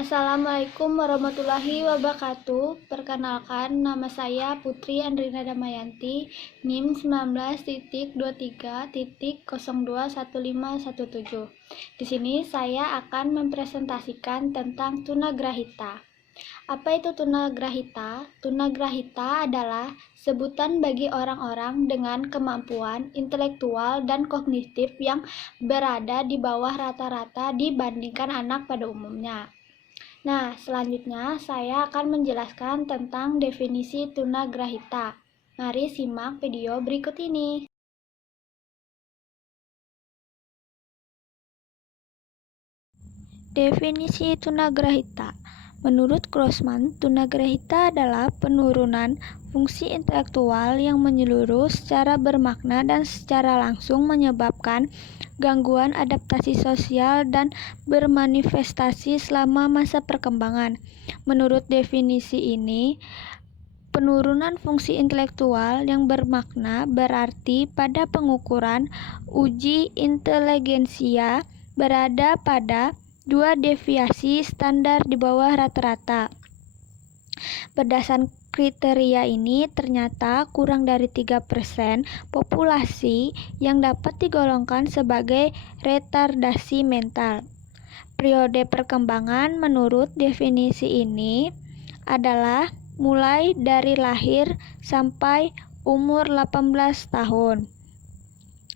Assalamualaikum warahmatullahi wabarakatuh. Perkenalkan, nama saya Putri Andrina Damayanti, NIM 19.3.021517. Di sini saya akan mempresentasikan tentang tunagrahita. Apa itu tunagrahita? Tunagrahita adalah sebutan bagi orang-orang dengan kemampuan intelektual dan kognitif yang berada di bawah rata-rata dibandingkan anak pada umumnya. Nah, selanjutnya saya akan menjelaskan tentang definisi tunagrahita. Mari simak video berikut ini. Definisi tunagrahita. Menurut Grossman, tunagrahita adalah penurunan fungsi intelektual yang menyeluruh secara bermakna dan secara langsung menyebabkan gangguan adaptasi sosial dan bermanifestasi selama masa perkembangan. Menurut definisi ini, penurunan fungsi intelektual yang bermakna berarti pada pengukuran uji inteligensia berada pada dua deviasi standar di bawah rata-rata. Berdasarkan kriteria ini, ternyata kurang dari 3% populasi yang dapat digolongkan sebagai retardasi mental. Periode perkembangan menurut definisi ini adalah mulai dari lahir sampai umur 18 tahun.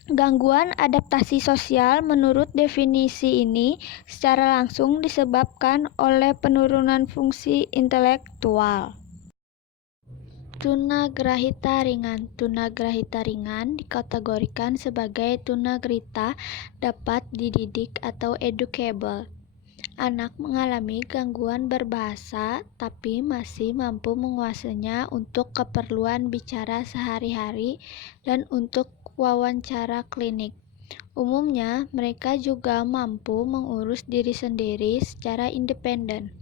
Gangguan adaptasi sosial menurut definisi ini secara langsung disebabkan oleh penurunan fungsi intelektual. Tunagrahita ringan. Tunagrahita ringan dikategorikan sebagai tunagrahita dapat dididik atau educable. Anak mengalami gangguan berbahasa tapi masih mampu menguasainya untuk keperluan bicara sehari-hari dan untuk wawancara klinik. Umumnya, mereka juga mampu mengurus diri sendiri secara independen.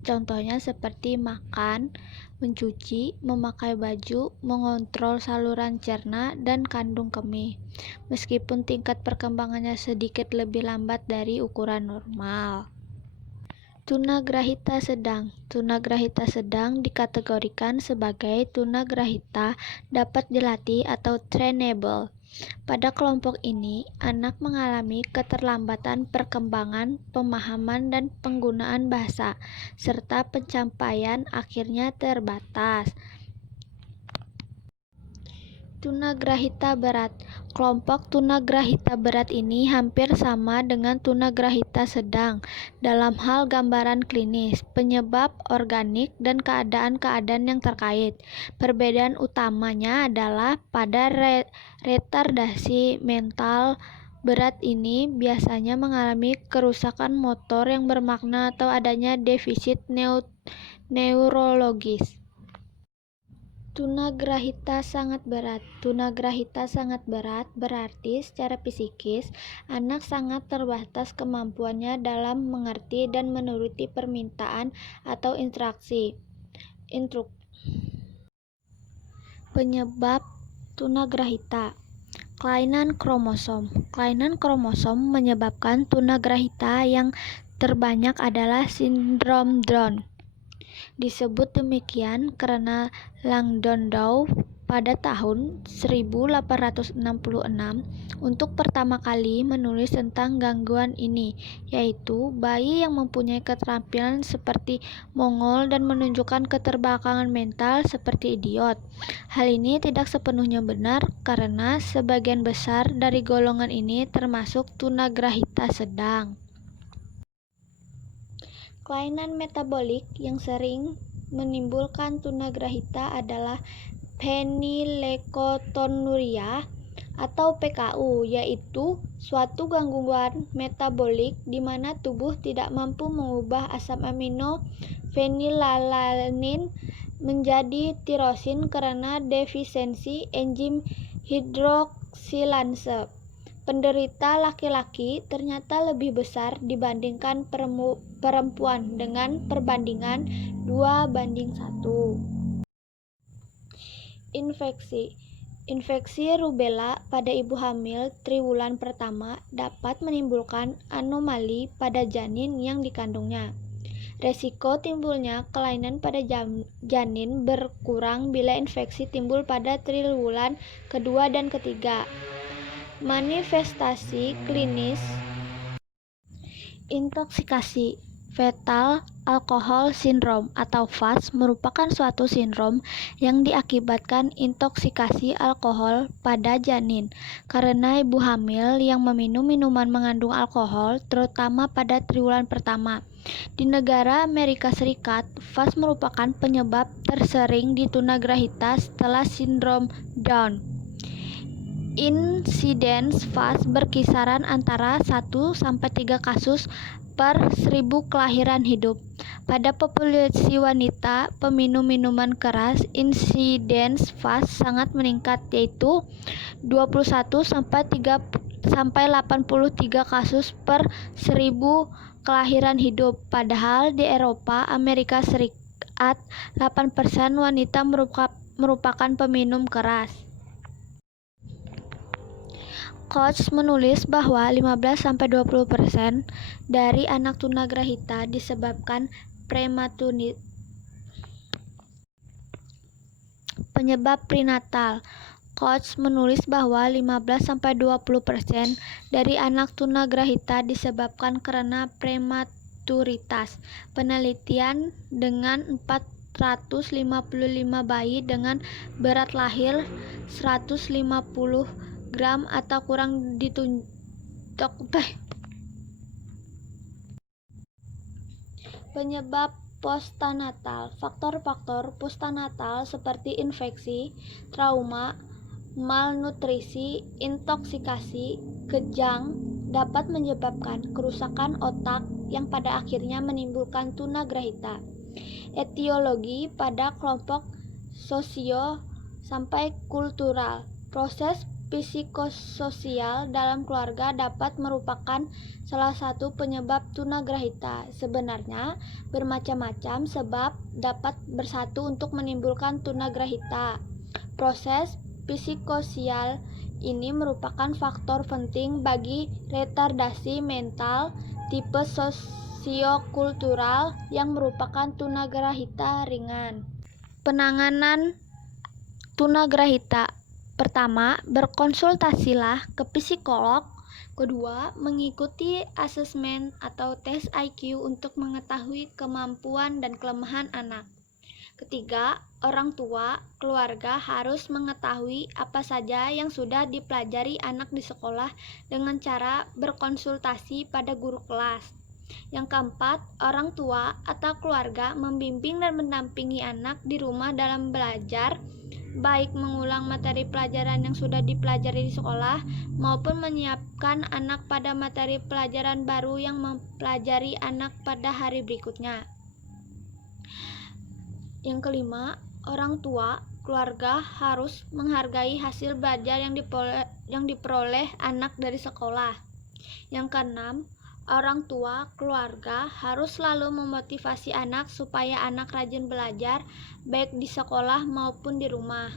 Contohnya seperti makan, mencuci, memakai baju, mengontrol saluran cerna, dan kandung kemih. Meskipun tingkat perkembangannya sedikit lebih lambat dari ukuran normal. Tunagrahita sedang. Tunagrahita sedang dikategorikan sebagai tunagrahita dapat dilatih atau trainable. Pada kelompok ini, anak mengalami keterlambatan perkembangan, pemahaman, dan penggunaan bahasa, serta pencapaian akhirnya terbatas. Tunagrahita berat. Kelompok tunagrahita berat ini hampir sama dengan tunagrahita sedang dalam hal gambaran klinis, penyebab organik, dan keadaan-keadaan yang terkait. Perbedaan utamanya adalah pada retardasi mental berat ini biasanya mengalami kerusakan motor yang bermakna atau adanya defisit neurologis. Tunagrahita sangat berat. Tunagrahita sangat berat berarti secara psikis anak sangat terbatas kemampuannya dalam mengerti dan menuruti permintaan atau instruksi. Penyebab tunagrahita. Kelainan kromosom. Kelainan kromosom menyebabkan tunagrahita yang terbanyak adalah sindrom Down. Disebut demikian karena Langdon-Dow pada tahun 1866 untuk pertama kali menulis tentang gangguan ini, yaitu bayi yang mempunyai keterampilan seperti Mongol dan menunjukkan keterbelakangan mental seperti idiot. Hal ini tidak sepenuhnya benar karena sebagian besar dari golongan ini termasuk tunagrahita sedang. Kelainan metabolik yang sering menimbulkan tunagrahita adalah phenylketonuria atau PKU, yaitu suatu gangguan metabolik di mana tubuh tidak mampu mengubah asam amino fenilalanin menjadi tirosin karena defisiensi enzim hidroksilase. Penderita laki-laki ternyata lebih besar dibandingkan perempuan dengan perbandingan 2:1. Infeksi rubella pada ibu hamil triwulan pertama dapat menimbulkan anomali pada janin yang dikandungnya. Resiko timbulnya kelainan pada janin berkurang bila infeksi timbul pada triwulan kedua dan ketiga. Manifestasi klinis intoksikasi fetal alkohol syndrome atau FAS merupakan suatu sindrom yang diakibatkan intoksikasi alkohol pada janin karena ibu hamil yang meminum minuman mengandung alkohol, terutama pada triwulan pertama. Di negara Amerika Serikat, FAS merupakan penyebab tersering di tunagrahita setelah sindrom Down. Insiden FAS berkisaran antara 1-3 kasus per 1000 kelahiran hidup. Pada populasi wanita peminum minuman keras, insiden FAS sangat meningkat, yaitu 21-83 kasus per 1000 kelahiran hidup. Padahal di Eropa, Amerika Serikat, 8% wanita merupakan peminum keras. Koch menulis bahwa 15-20% dari anak tunagrahita disebabkan penyebab prenatal. Koch menulis bahwa 15-20% dari anak tunagrahita disebabkan karena prematuritas. Penelitian dengan 455 bayi dengan berat lahir 150 gram atau kurang ditunjuk. Penyebab postnatal. Faktor-faktor postnatal seperti infeksi, trauma, malnutrisi, intoksikasi, kejang dapat menyebabkan kerusakan otak yang pada akhirnya menimbulkan tunagrahita. Etiologi pada kelompok sosio sampai kultural. Proses psikososial dalam keluarga dapat merupakan salah satu penyebab tunagrahita. Sebenarnya bermacam-macam sebab dapat bersatu untuk menimbulkan tunagrahita. Proses psikososial ini merupakan faktor penting bagi retardasi mental tipe sosiokultural yang merupakan tunagrahita ringan. Penanganan tunagrahita: pertama, berkonsultasilah ke psikolog. Kedua, mengikuti asesmen atau tes IQ untuk mengetahui kemampuan dan kelemahan anak. Ketiga, orang tua, keluarga harus mengetahui apa saja yang sudah dipelajari anak di sekolah dengan cara berkonsultasi pada guru kelas. Yang keempat, orang tua atau keluarga membimbing dan mendampingi anak di rumah dalam belajar, baik mengulang materi pelajaran yang sudah dipelajari di sekolah maupun menyiapkan anak pada materi pelajaran baru yang mempelajari anak pada hari berikutnya. Yang kelima, orang tua, keluarga harus menghargai hasil belajar yang diperoleh anak dari sekolah. Yang keenam, orang tua, keluarga harus selalu memotivasi anak supaya anak rajin belajar, baik di sekolah maupun di rumah.